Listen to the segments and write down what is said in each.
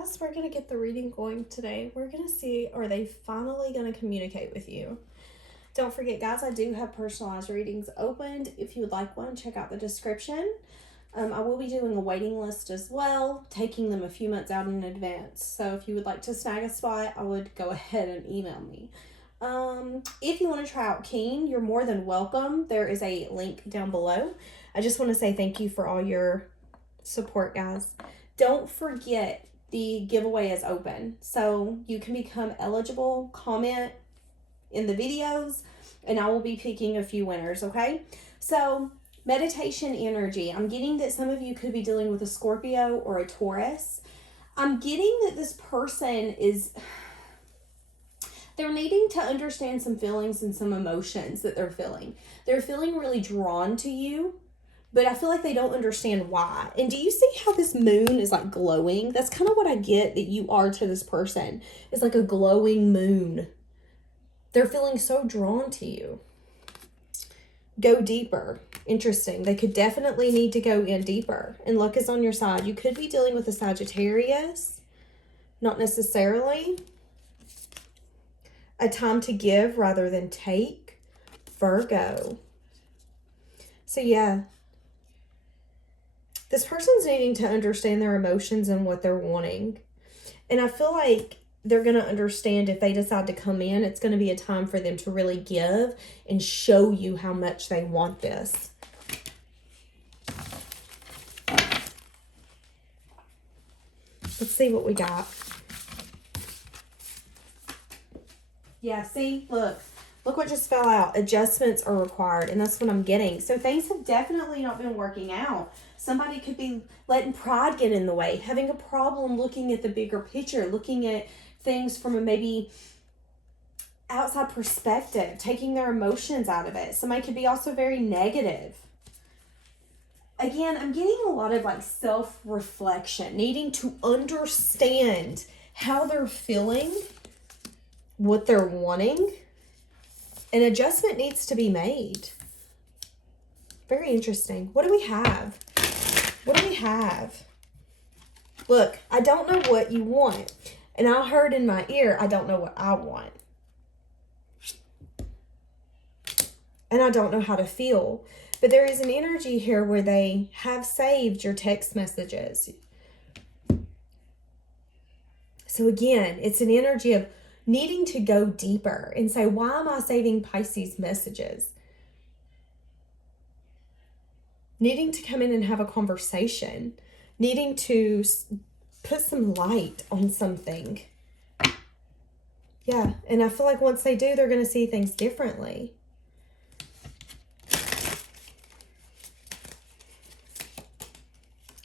guys, we're going to get the reading going today. We're going to see, are they finally going to communicate with you? Don't forget, guys, I do have personalized readings opened. If you would like one, check out the description. I will be doing a waiting list as well, taking them a few months out in advance. So if you would like to snag a spot, I would go ahead and email me. If you want to try out Keen, you're more than welcome. There is a link down below. I just want to say thank you for all your support, guys. Don't forget, the giveaway is open. So you can become eligible, comment in the videos, and I will be picking a few winners, okay? So meditation energy. I'm getting that some of you could be dealing with a Scorpio or a Taurus. I'm getting that this person is, they're needing to understand some feelings and some emotions that they're feeling. They're feeling really drawn to you, but I feel like they don't understand why. And do you see how this moon is like glowing? That's kind of what I get that you are to this person. It's like a glowing moon. They're feeling so drawn to you. Go deeper. Interesting. They could definitely need to go in deeper. And luck is on your side. You could be dealing with a Sagittarius. Not necessarily. A time to give rather than take. Virgo. So yeah. This person's needing to understand their emotions and what they're wanting. And I feel like they're going to understand if they decide to come in, it's going to be a time for them to really give and show you how much they want this. Let's see what we got. Yeah, see, look what just fell out. Adjustments are required, and that's what I'm getting. So things have definitely not been working out. Somebody could be letting pride get in the way, having a problem looking at the bigger picture, looking at things from a maybe outside perspective, taking their emotions out of it. Somebody could be also very negative. Again, I'm getting a lot of like self-reflection, needing to understand how they're feeling, what they're wanting. An adjustment needs to be made. Very interesting. What do we have? What do we have? Look, I don't know what you want. And I heard in my ear, I don't know what I want. And I don't know how to feel. But there is an energy here where they have saved your text messages. So again, it's an energy of needing to go deeper and say, why am I saving Pisces messages? Needing to come in and have a conversation. Needing to put some light on something. Yeah, and I feel like once they do, they're going to see things differently.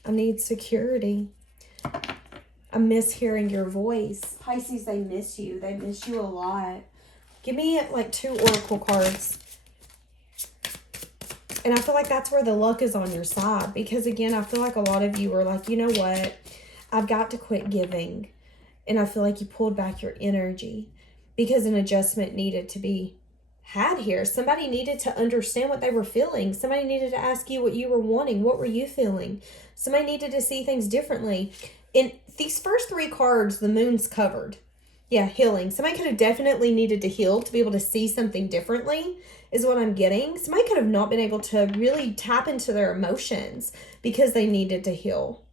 I need security. I miss hearing your voice. Pisces, they miss you. They miss you a lot. Give me like 2 oracle cards. And I feel like that's where the luck is on your side. Because again, I feel like a lot of you are like, you know what? I've got to quit giving. And I feel like you pulled back your energy. Because an adjustment needed to be had here. Somebody needed to understand what they were feeling. Somebody needed to ask you what you were wanting. What were you feeling? Somebody needed to see things differently. In these first 3 cards, the moon's covered. Yeah, healing. Somebody could have definitely needed to heal to be able to see something differently is what I'm getting. Somebody could have not been able to really tap into their emotions because they needed to heal.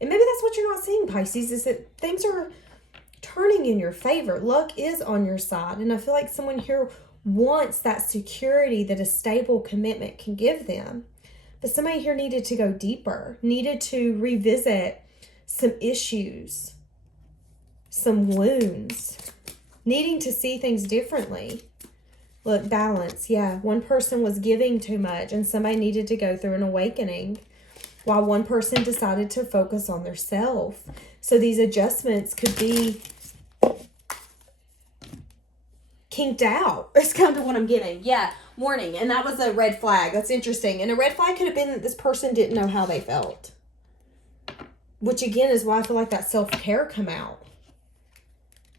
And maybe that's what you're not seeing, Pisces, is that things are turning in your favor. Luck is on your side. And I feel like someone here wants that security that a stable commitment can give them. But somebody here needed to go deeper, needed to revisit some issues, some wounds, needing to see things differently. Look, balance. Yeah, one person was giving too much and somebody needed to go through an awakening while one person decided to focus on their self. So these adjustments could be kinked out. That's kind of what I'm getting. Yeah, warning. And that was a red flag. That's interesting. And a red flag could have been that this person didn't know how they felt. Which again is why I feel like that self-care come out.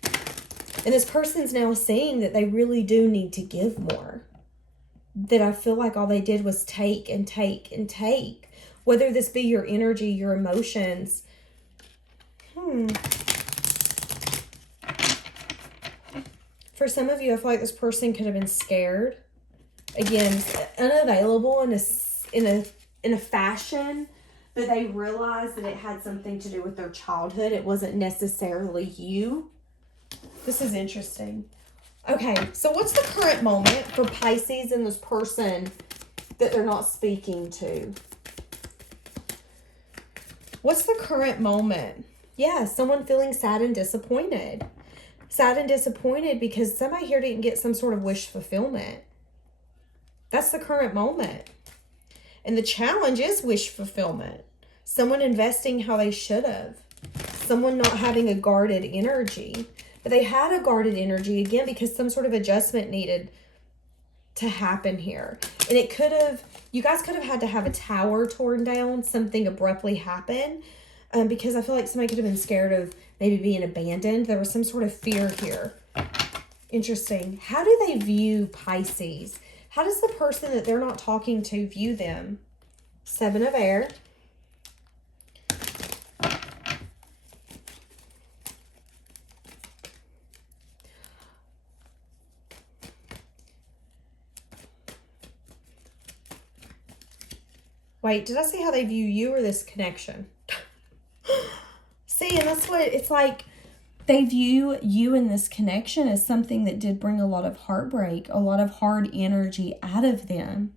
And this person's now seeing that they really do need to give more. That I feel like all they did was take and take and take. Whether this be your energy, your emotions. For some of you, I feel like this person could have been scared. Again, unavailable in a fashion, but they realized that it had something to do with their childhood. It wasn't necessarily you. This is interesting. Okay, so what's the current moment for Pisces and this person that they're not speaking to? What's the current moment? Yeah, someone feeling sad and disappointed. Sad and disappointed because somebody here didn't get some sort of wish fulfillment. That's the current moment. And the challenge is wish fulfillment. Someone investing how they should have. Someone not having a guarded energy. But they had a guarded energy, again, because some sort of adjustment needed to happen here. And it could have, you guys could have had to have a tower torn down, something abruptly happen. Because I feel like somebody could have been scared of maybe being abandoned. There was some sort of fear here. Interesting. How do they view Pisces? How does the person that they're not talking to view them? 7 of Air. Wait, did I say how they view you or this connection? See, and that's what it's like. They view you in this connection as something that did bring a lot of heartbreak, a lot of hard energy out of them.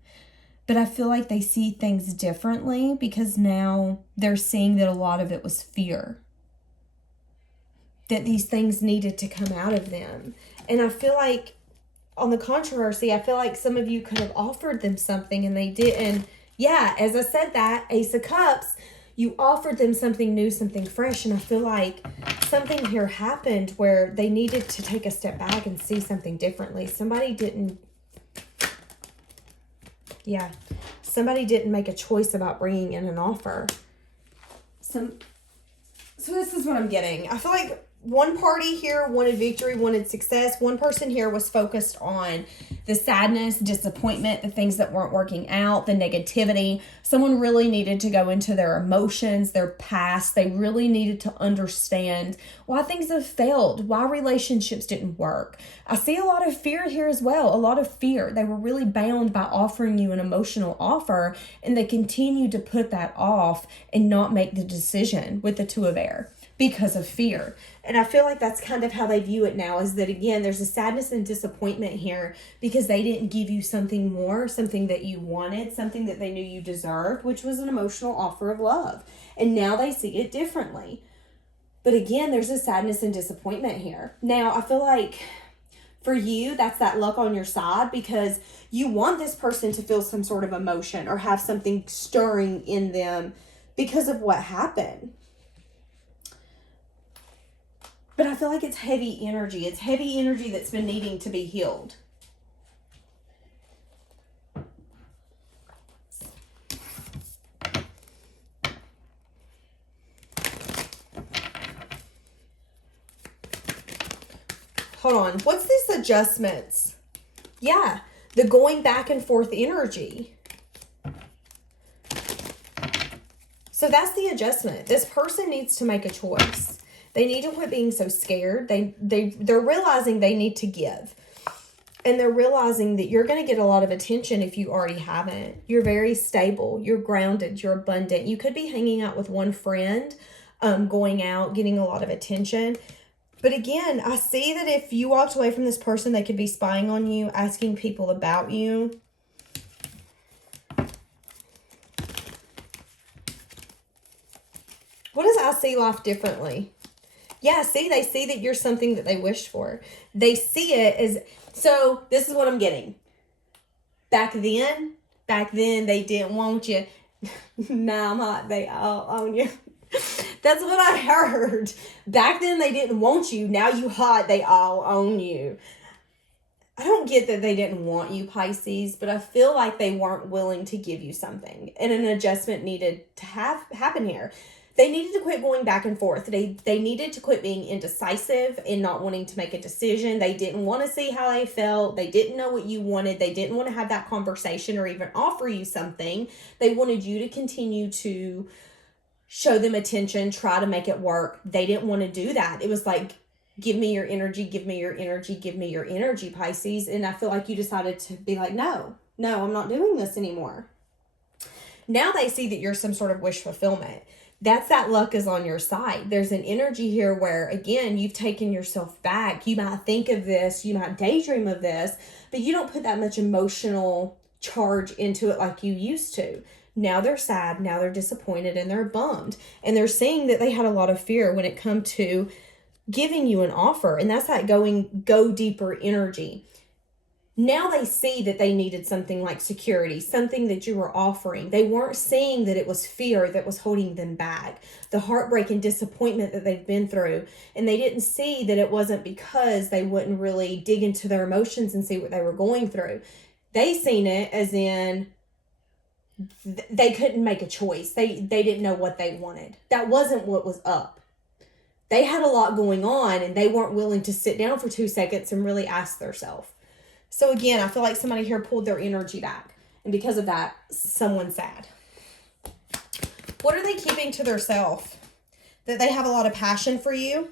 But I feel like they see things differently because now they're seeing that a lot of it was fear. That these things needed to come out of them. And I feel like on the controversy, I feel like some of you could have offered them something and they didn't. Yeah, as I said that, Ace of Cups, you offered them something new, something fresh. And I feel like something here happened where they needed to take a step back and see something differently. Somebody didn't make a choice about bringing in an offer. So this is what I'm getting. I feel like one party here wanted victory, wanted success. One person here was focused on the sadness, disappointment, the things that weren't working out, the negativity. Someone really needed to go into their emotions, their past. They really needed to understand why things have failed, why relationships didn't work. I see a lot of fear here as well, a lot of fear. They were really bound by offering you an emotional offer, and they continued to put that off and not make the decision with the 2 of Air because of fear. And I feel like that's kind of how they view it now, is that, again, there's a sadness and disappointment here because they didn't give you something more, something that you wanted, something that they knew you deserved, which was an emotional offer of love. And now they see it differently. But again, there's a sadness and disappointment here. Now, I feel like for you, that's that luck on your side because you want this person to feel some sort of emotion or have something stirring in them because of what happened. But I feel like it's heavy energy. It's heavy energy that's been needing to be healed. Hold on. What's this adjustments? Yeah, the going back and forth energy. So that's the adjustment. This person needs to make a choice. They need to quit being so scared. They're realizing they need to give. And they're realizing that you're going to get a lot of attention if you already haven't. You're very stable. You're grounded. You're abundant. You could be hanging out with one friend, going out, getting a lot of attention. But again, I see that if you walked away from this person, they could be spying on you, asking people about you. What does I see life differently? Yeah, see, they see that you're something that they wished for. They see it as, so this is what I'm getting. Back then, they didn't want you. Now I'm hot, they all own you. That's what I heard. Back then, they didn't want you. Now you hot, they all own you. I don't get that they didn't want you, Pisces, but I feel like they weren't willing to give you something. And an adjustment needed to happen here. They needed to quit going back and forth. They needed to quit being indecisive and not wanting to make a decision. They didn't want to see how they felt. They didn't know what you wanted. They didn't want to have that conversation or even offer you something. They wanted you to continue to show them attention, try to make it work. They didn't want to do that. It was like, give me your energy, give me your energy, give me your energy, Pisces. And I feel like you decided to be like, no, I'm not doing this anymore. Now they see that you're some sort of wish fulfillment. That's that luck is on your side. There's an energy here where, again, you've taken yourself back. You might think of this, you might daydream of this, but you don't put that much emotional charge into it like you used to. Now they're sad, now they're disappointed, and they're bummed. And they're seeing that they had a lot of fear when it come to giving you an offer. And that's that go deeper energy. Now they see that they needed something like security, something that you were offering. They weren't seeing that it was fear that was holding them back, the heartbreak and disappointment that they've been through. And they didn't see that it wasn't because they wouldn't really dig into their emotions and see what they were going through. They seen it as in they couldn't make a choice. They didn't know what they wanted. That wasn't what was up. They had a lot going on and they weren't willing to sit down for 2 seconds and really ask themselves. So again, I feel like somebody here pulled their energy back. And because of that, someone's sad. What are they keeping to themselves? That they have a lot of passion for you.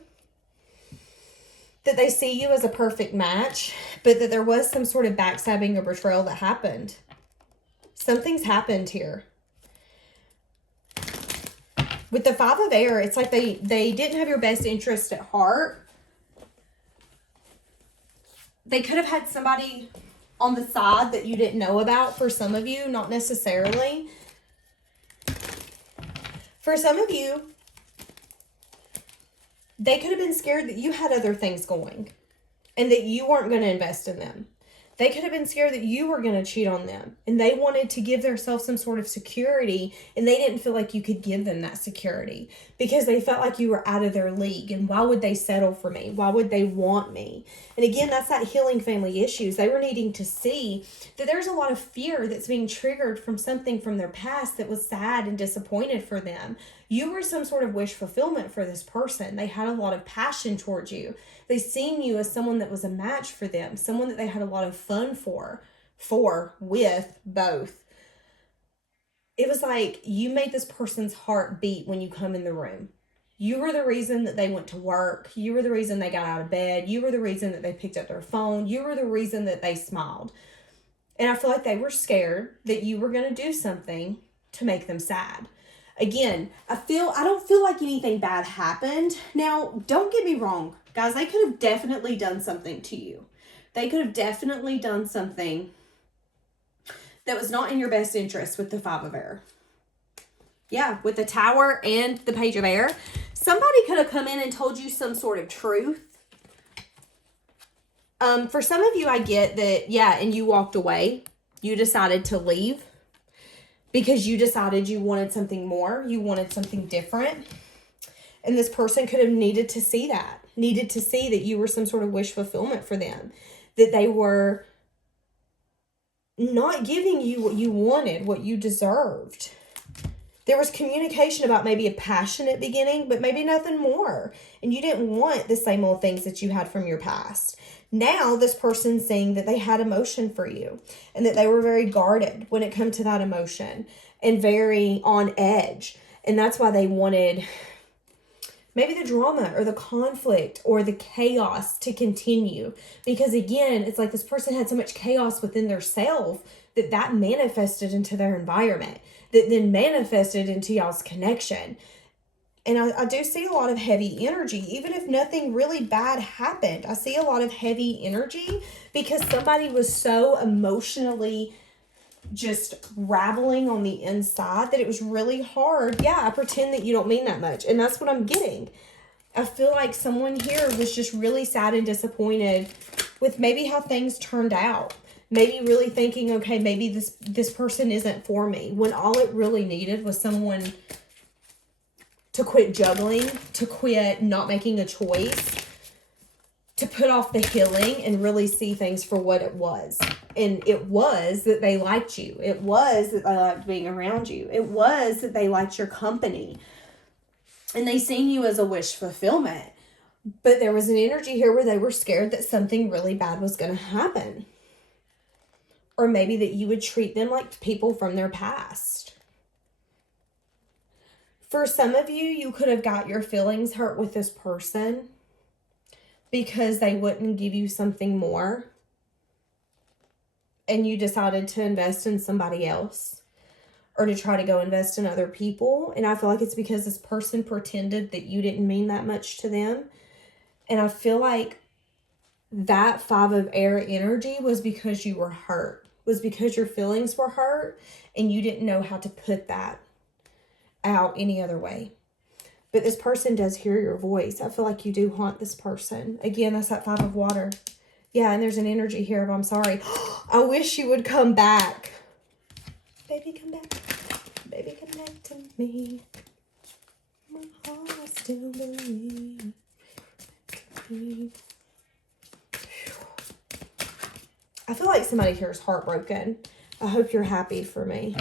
That they see you as a perfect match. But that there was some sort of backstabbing or betrayal that happened. Something's happened here. With the Five of Air, it's like they didn't have your best interest at heart. They could have had somebody on the side that you didn't know about for some of you, not necessarily. For some of you, they could have been scared that you had other things going and that you weren't going to invest in them. They could have been scared that you were going to cheat on them and they wanted to give themselves some sort of security and they didn't feel like you could give them that security because they felt like you were out of their league. And why would they settle for me? Why would they want me? And again, that's that healing family issues. They were needing to see that there's a lot of fear that's being triggered from something from their past that was sad and disappointed for them. You were some sort of wish fulfillment for this person. They had a lot of passion towards you. They seen you as someone that was a match for them, someone that they had a lot of fun with both. It was like you made this person's heart beat when you come in the room. You were the reason that they went to work. You were the reason they got out of bed. You were the reason that they picked up their phone. You were the reason that they smiled. And I feel like they were scared that you were going to do something to make them sad. Again, I don't feel like anything bad happened. Now, don't get me wrong, guys. They could have definitely done something to you. They could have definitely done something that was not in your best interest with the Five of Air. Yeah, with the Tower and the Page of Air. Somebody could have come in and told you some sort of truth. For some of you, I get that, yeah, and you walked away. You decided to leave. Because you decided you wanted something more. You wanted something different. And this person could have needed to see that. Needed to see that you were some sort of wish fulfillment for them. That they were not giving you what you wanted, what you deserved. There was communication about maybe a passionate beginning, but maybe nothing more. And you didn't want the same old things that you had from your past. Now this person's saying that they had emotion for you and that they were very guarded when it comes to that emotion and very on edge. And that's why they wanted maybe the drama or the conflict or the chaos to continue. Because again, it's like this person had so much chaos within their self that manifested into their environment, that then manifested into y'all's connection. And I do see a lot of heavy energy, even if nothing really bad happened. I see a lot of heavy energy because somebody was so emotionally just raveling on the inside that it was really hard. Yeah, I pretend that you don't mean that much. And that's what I'm getting. I feel like someone here was just really sad and disappointed with maybe how things turned out. Maybe really thinking, okay, maybe this person isn't for me. When all it really needed was someone to quit juggling, to quit not making a choice, to put off the healing and really see things for what it was. And it was that they liked you. It was that they liked being around you. It was that they liked your company. And they seen you as a wish fulfillment. But there was an energy here where they were scared that something really bad was going to happen. Or maybe that you would treat them like people from their past. For some of you, you could have got your feelings hurt with this person because they wouldn't give you something more. And you decided to invest in somebody else or to try to go invest in other people. And I feel like it's because this person pretended that you didn't mean that much to them. And I feel like that 5 of air energy was because you were hurt, was because your feelings were hurt and you didn't know how to put that out any other way. But this person does hear your voice. I feel like you do haunt this person. Again, that's that 5 of water. Yeah, and there's an energy here of I'm sorry. I wish you would come back. Baby, come back. Baby, come back to me. My heart still believes. I feel like somebody here is heartbroken. I hope you're happy for me.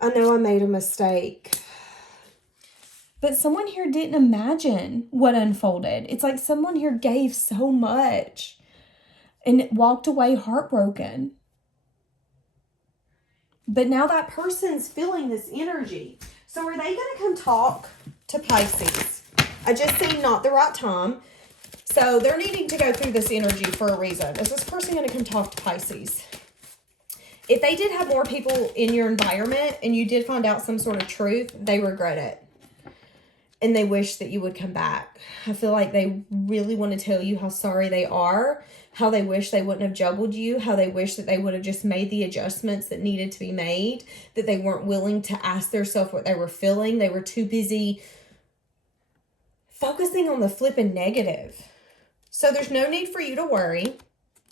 I know I made a mistake. But someone here didn't imagine what unfolded. It's like someone here gave so much and walked away heartbroken. But now that person's feeling this energy. So are they going to come talk to Pisces? I just seen not the right time. So they're needing to go through this energy for a reason. Is this person going to come talk to Pisces? If they did have more people in your environment and you did find out some sort of truth, they regret it. And they wish that you would come back. I feel like they really want to tell you how sorry they are, how they wish they wouldn't have juggled you, how they wish that they would have just made the adjustments that needed to be made, that they weren't willing to ask themselves what they were feeling. They were too busy focusing on the flipping negative. So there's no need for you to worry,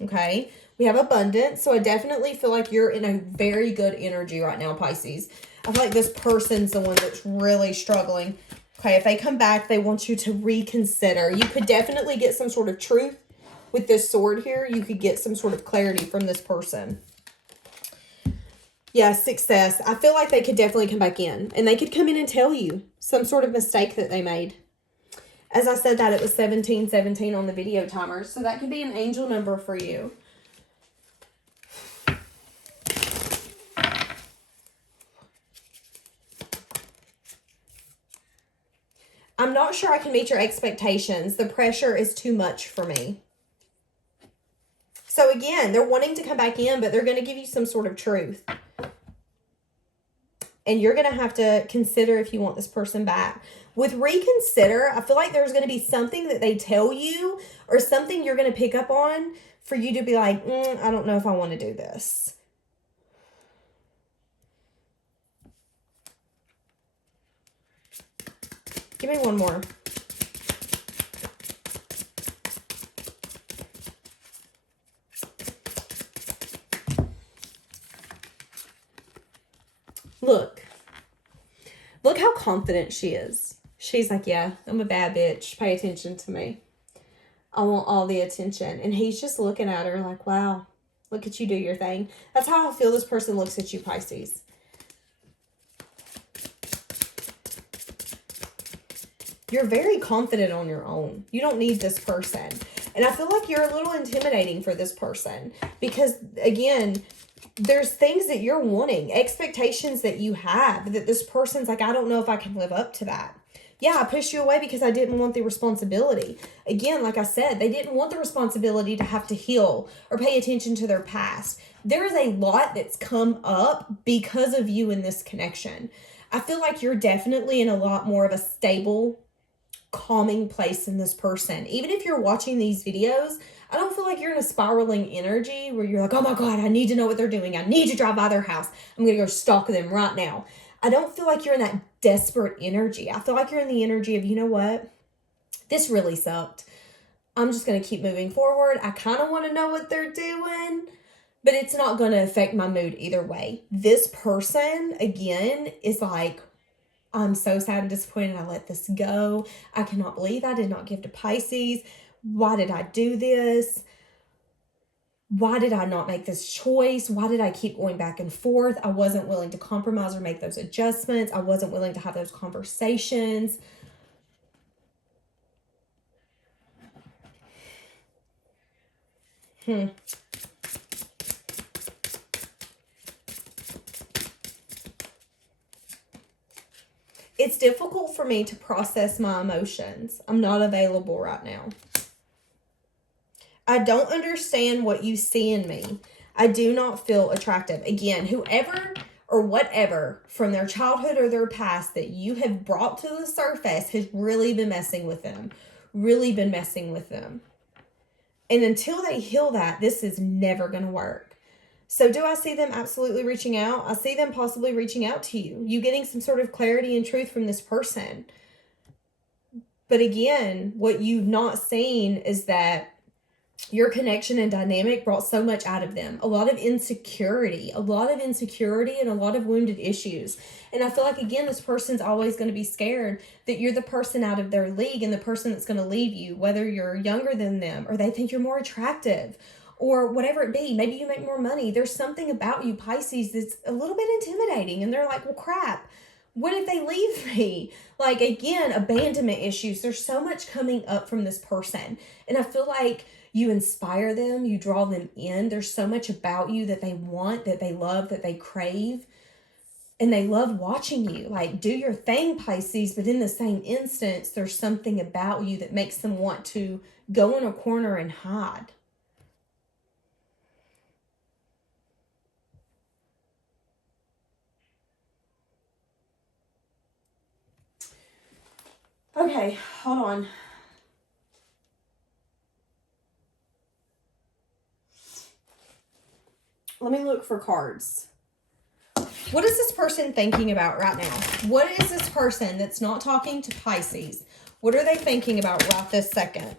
okay? We have abundance, so I definitely feel like you're in a very good energy right now, Pisces. I feel like this person's the one that's really struggling. Okay, if they come back, they want you to reconsider. You could definitely get some sort of truth with this sword here. You could get some sort of clarity from this person. Yeah, success. I feel like they could definitely come back in. And they could come in and tell you some sort of mistake that they made. As I said that, it was 1717 on the video timer. So that could be an angel number for you. I'm not sure I can meet your expectations. The pressure is too much for me. So again, they're wanting to come back in, but they're going to give you some sort of truth. And you're going to have to consider if you want this person back. With reconsider, I feel like there's going to be something that they tell you or something you're going to pick up on for you to be like, I don't know if I want to do this. Give me one more. Look how confident she is. She's like, yeah, I'm a bad bitch. Pay attention to me. I want all the attention. And he's just looking at her like, wow, look at you do your thing. That's how I feel this person looks at you, Pisces. You're very confident on your own. You don't need this person. And I feel like you're a little intimidating for this person. Because, again, there's things that you're wanting, expectations that you have, that this person's like, I don't know if I can live up to that. Yeah, I pushed you away because I didn't want the responsibility. Again, like I said, they didn't want the responsibility to have to heal or pay attention to their past. There is a lot that's come up because of you in this connection. I feel like you're definitely in a lot more of a stable, calming place in this person. Even if you're watching these videos, I don't feel like you're in a spiraling energy where you're like, oh my God, I need to know what they're doing. I need to drive by their house. I'm going to go stalk them right now. I don't feel like you're in that desperate energy. I feel like you're in the energy of, you know what? This really sucked. I'm just going to keep moving forward. I kind of want to know what they're doing, but it's not going to affect my mood either way. This person, again, is like, I'm so sad and disappointed I let this go. I cannot believe I did not give to Pisces. Why did I do this? Why did I not make this choice? Why did I keep going back and forth? I wasn't willing to compromise or make those adjustments. I wasn't willing to have those conversations. It's difficult for me to process my emotions. I'm not available right now. I don't understand what you see in me. I do not feel attractive. Again, whoever or whatever from their childhood or their past that you have brought to the surface has really been messing with them. Really been messing with them. And until they heal that, this is never going to work. So do I see them absolutely reaching out? I see them possibly reaching out to you. You getting some sort of clarity and truth from this person. But again, what you've not seen is that your connection and dynamic brought so much out of them. A lot of insecurity and a lot of wounded issues. And I feel like, again, this person's always going to be scared that you're the person out of their league and the person that's going to leave you, whether you're younger than them or they think you're more attractive or whatever it be. Maybe you make more money. There's something about you, Pisces, that's a little bit intimidating. And they're like, well, crap. What if they leave me? Like, again, abandonment issues. There's so much coming up from this person. And I feel like you inspire them, you draw them in. There's so much about you that they want, that they love, that they crave. And they love watching you. Like, do your thing, Pisces. But in the same instance, there's something about you that makes them want to go in a corner and hide. Okay, hold on. Let me look for cards. What is this person thinking about right now? What is this person that's not talking to Pisces? What are they thinking about right this second?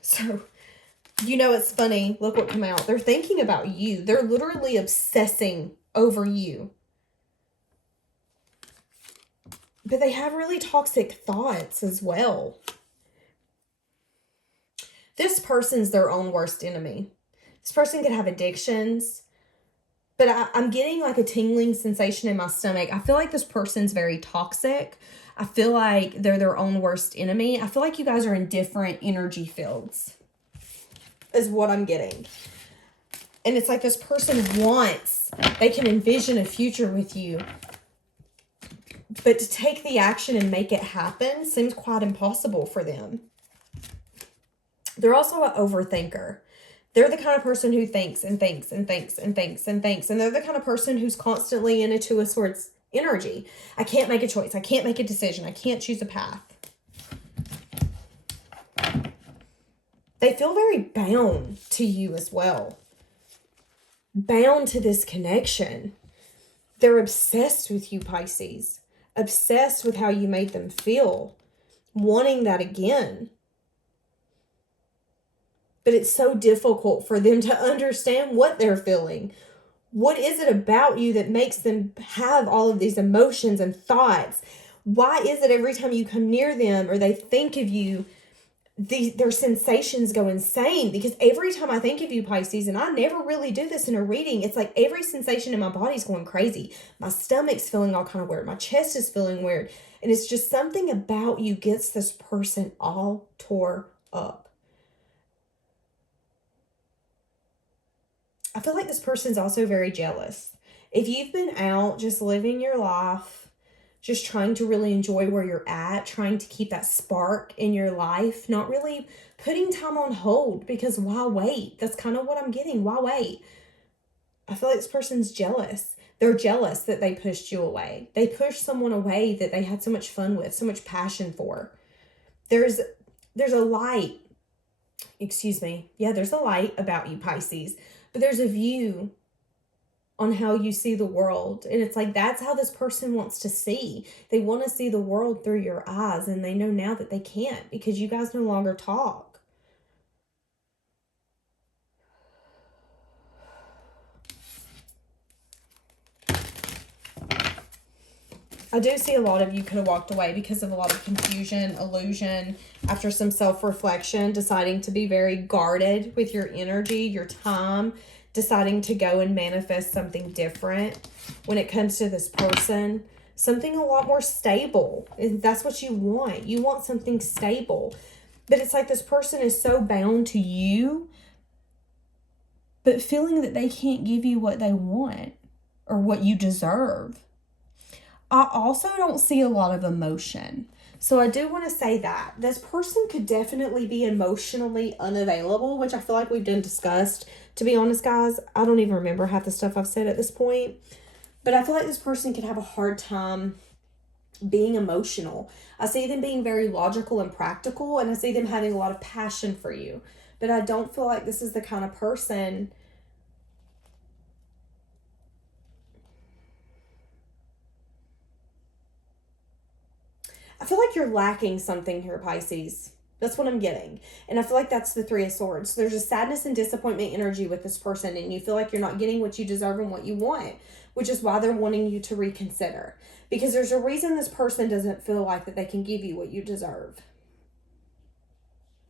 So, you know, it's funny. Look what came out. They're thinking about you. They're literally obsessing over you. But they have really toxic thoughts as well. This person's their own worst enemy. This person could have addictions. But I'm getting like a tingling sensation in my stomach. I feel like this person's very toxic. I feel like they're their own worst enemy. I feel like you guys are in different energy fields is what I'm getting. And it's like this person wants, they can envision a future with you. But to take the action and make it happen seems quite impossible for them. They're also an overthinker. They're the kind of person who thinks and thinks and thinks and thinks and thinks. And they're the kind of person who's constantly in a Two of Swords energy. I can't make a choice. I can't make a decision. I can't choose a path. They feel very bound to you as well. Bound to this connection. They're obsessed with you, Pisces. Obsessed with how you made them feel. Wanting that again. But it's so difficult for them to understand what they're feeling. What is it about you that makes them have all of these emotions and thoughts? Why is it every time you come near them or they think of you, their sensations go insane? Because every time I think of you, Pisces, and I never really do this in a reading, it's like every sensation in my body's going crazy. My stomach's feeling all kind of weird. My chest is feeling weird. And it's just something about you gets this person all tore up. I feel like this person's also very jealous. If you've been out just living your life, just trying to really enjoy where you're at, trying to keep that spark in your life, not really putting time on hold, because why wait? That's kind of what I'm getting. Why wait? I feel like this person's jealous. They're jealous that they pushed you away. They pushed someone away that they had so much fun with, so much passion for. There's a light. Excuse me. Yeah, there's a light about you, Pisces. But there's a view on how you see the world. And it's like, that's how this person wants to see. They want to see the world through your eyes. And they know now that they can't because you guys no longer talk. I do see a lot of you could have walked away because of a lot of confusion, illusion, after some self-reflection, deciding to be very guarded with your energy, your time, deciding to go and manifest something different when it comes to this person. Something a lot more stable. And that's what you want. You want something stable. But it's like this person is so bound to you, but feeling that they can't give you what they want or what you deserve. I also don't see a lot of emotion. So I do want to say that this person could definitely be emotionally unavailable, which I feel like we've done discussed. To be honest, guys, I don't even remember half the stuff I've said at this point. But I feel like this person could have a hard time being emotional. I see them being very logical and practical, and I see them having a lot of passion for you. But I don't feel like this is the kind of person. I feel like you're lacking something here, Pisces. That's what I'm getting. And I feel like that's the Three of Swords. There's a sadness and disappointment energy with this person, and you feel like you're not getting what you deserve and what you want, which is why they're wanting you to reconsider. Because there's a reason this person doesn't feel like that they can give you what you deserve.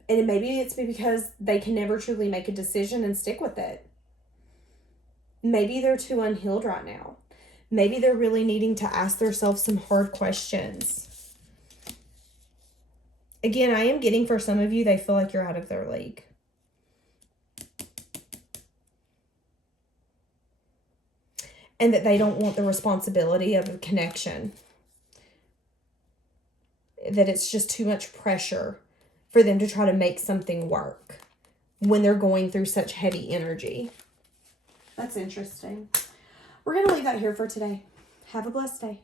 And maybe it's because they can never truly make a decision and stick with it. Maybe they're too unhealed right now. Maybe they're really needing to ask themselves some hard questions. Again, I am getting for some of you, they feel like you're out of their league. And that they don't want the responsibility of a connection. That it's just too much pressure for them to try to make something work when they're going through such heavy energy. That's interesting. We're going to leave that here for today. Have a blessed day.